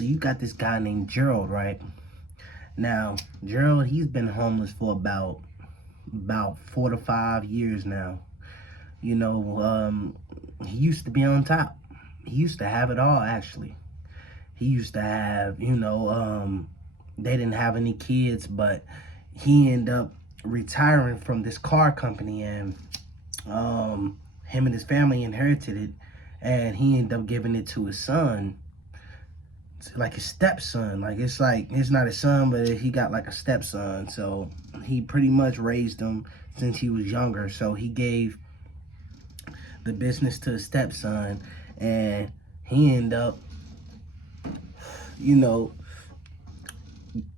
So you got this guy named Jerrald, right? Now, Jerrald, he's been homeless for about 4 to 5 years now. You know, he used to be on top. He used to have it all, actually. He used to have, they didn't have any kids, but he ended up retiring from this car company, and him and his family inherited it, and he ended up giving it to his son, like his stepson. It's not his son, but he got like a stepson. So he pretty much raised him since he was younger. So he gave the business to his stepson, and he ended up,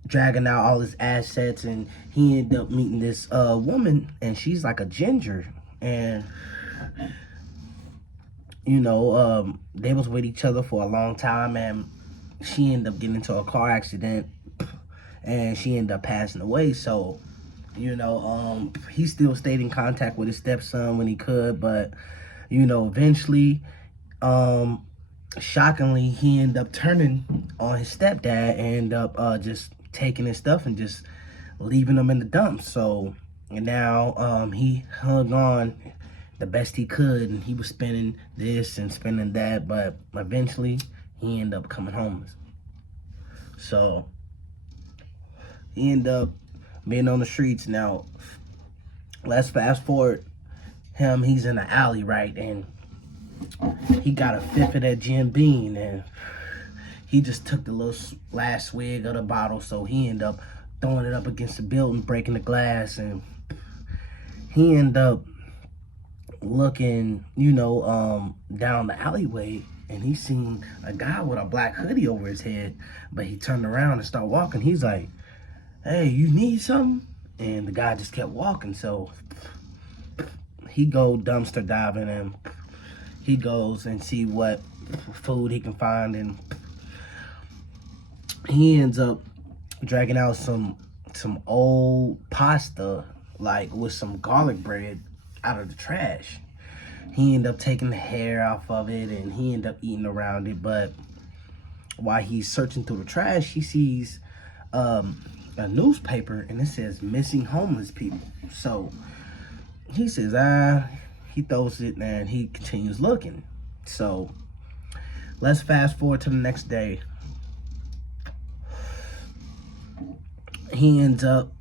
dragging out all his assets, and he ended up meeting this woman, and she's like a ginger, and they was with each other for a long time, and she ended up getting into a car accident, and she ended up passing away. So he still stayed in contact with his stepson when he could, but eventually, shockingly, he ended up turning on his stepdad and ended up just taking his stuff and just leaving him in the dumps. So now he hung on the best he could, and he was spending this and spending that, but eventually he ended up coming homeless. So he ended up being on the streets. Now, let's fast forward him. He's in the alley, right? And he got a fifth of that Jim Beam, and he just took the little last swig of the bottle, so he ended up throwing it up against the building, breaking the glass, and he ended up looking, down the alleyway, and he seen a guy with a black hoodie over his head, but he turned around and started walking. He's like, "Hey, you need something?" And the guy just kept walking, so he go dumpster diving, and he goes and see what food he can find, and he ends up dragging out some old pasta, like with some garlic bread, out of the trash. He ended up taking the hair off of it, and he ended up eating around it. But while he's searching through the trash, he sees a newspaper, and it says "missing homeless people." So he says, he throws it, and he continues looking. So let's fast forward to the next day. He ends up,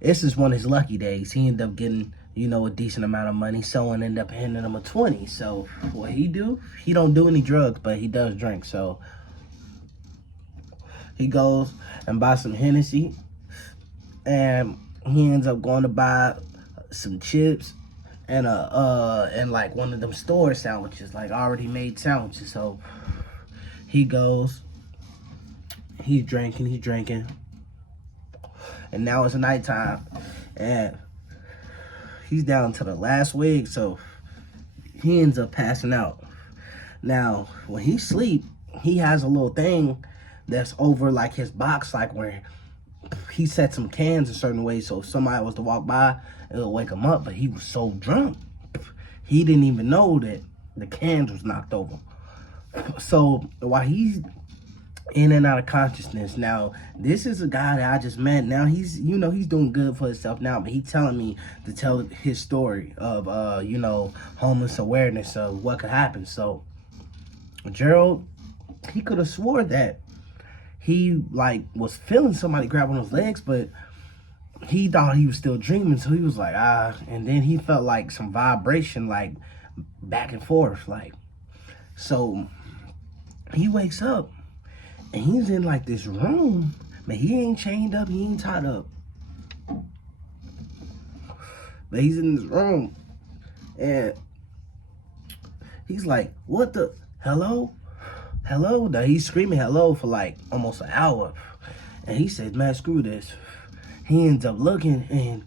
this is one of his lucky days. He ended up getting, a decent amount of money. Someone ended up handing him a 20. So what he do? He don't do any drugs, but he does drink. So he goes and buys some Hennessy, and he ends up going to buy some chips and like one of them store sandwiches, like already made sandwiches. So he goes, he's drinking, and now it's nighttime, and he's down to the last wig, so he ends up passing out. Now, when he sleep, he has a little thing that's over like his box, like where he set some cans a certain way, so if somebody was to walk by, it'll wake him up. But he was so drunk, he didn't even know that the cans was knocked over. So while he's in and out of consciousness, now this is a guy that I just met. Now he's he's doing good for himself now, but he's telling me to tell his story of homeless awareness of what could happen. So Jerrald, he could have swore that he was feeling somebody grabbing his legs, but he thought he was still dreaming. So he was like, and then he felt like some vibration, like back and forth, like. So he wakes up, and he's in like this room, but he ain't chained up, he ain't tied up. But he's in this room, and he's like, "What the, hello? Hello?" Now he's screaming hello for like almost an hour. And he said, "Man, screw this." He ends up looking, and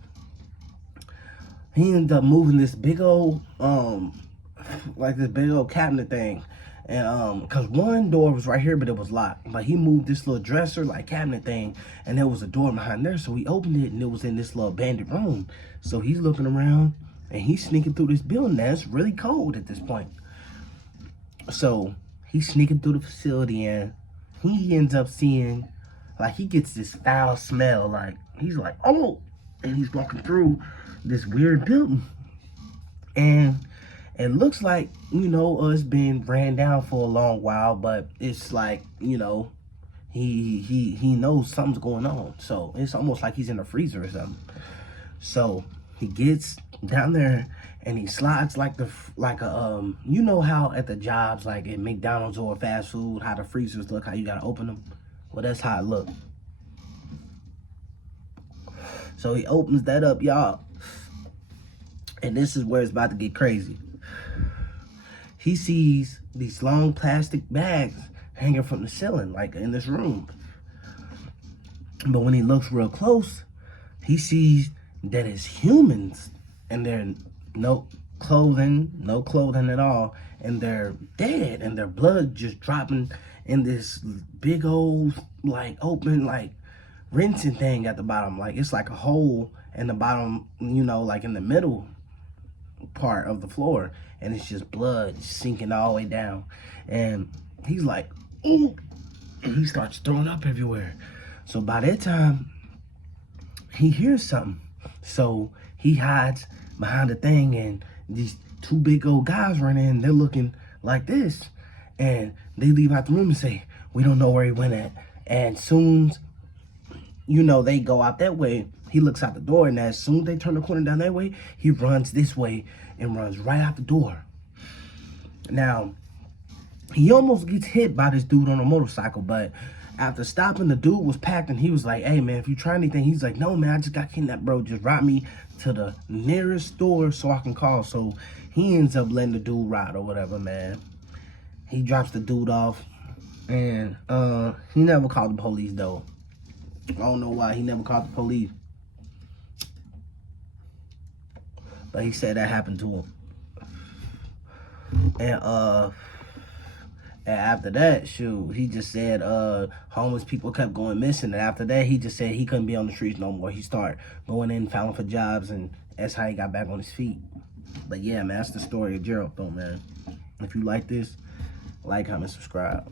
he ends up moving this big old, like this big old cabinet thing. And cause one door was right here, but it was locked. But he moved this little dresser, like cabinet thing, and there was a door behind there. So he opened it, and it was in this little abandoned room. So he's looking around, and he's sneaking through this building. Now it's really cold at this point. So he's sneaking through the facility, and he ends up seeing, like, he gets this foul smell. Like, he's like, oh, and he's walking through this weird building. And it looks like, it's been ran down for a long while, but it's like, he knows something's going on. So it's almost like he's in a freezer or something. So he gets down there and he slides like how at the jobs, like at McDonald's or fast food, how the freezers look, how you gotta open them. Well, that's how it looked. So he opens that up, y'all. And this is where it's about to get crazy. He sees these long plastic bags hanging from the ceiling, like in this room. But when he looks real close, he sees that it's humans, and they're no clothing at all, and they're dead, and their blood just dropping in this big old, like, open, like, rinsing thing at the bottom. Like, it's like a hole in the bottom, like in the middle part of the floor, and it's just blood sinking all the way down. And he's like, ooh, and he starts throwing up everywhere. So by that time, he hears something. So he hides behind the thing, and these two big old guys run in. They're looking like this, and they leave out the room and say, we don't know where he went at. And soon, they go out that way. He looks out the door, and as soon as they turn the corner down that way, he runs this way and runs right out the door. Now, he almost gets hit by this dude on a motorcycle, but after stopping, the dude was packed, and he was like, hey, man, if you try anything, he's like, no, man, I just got kidnapped, bro. Just ride me to the nearest store so I can call. So he ends up letting the dude ride or whatever, man. He drops the dude off, and he never called the police, though. I don't know why he never called the police. But he said that happened to him. And after that, shoot, he just said homeless people kept going missing. And after that, he just said he couldn't be on the streets no more. He started going in, filing for jobs, and that's how he got back on his feet. But yeah, man, that's the story of Jerrald, though, man. If you like this, like, comment, subscribe.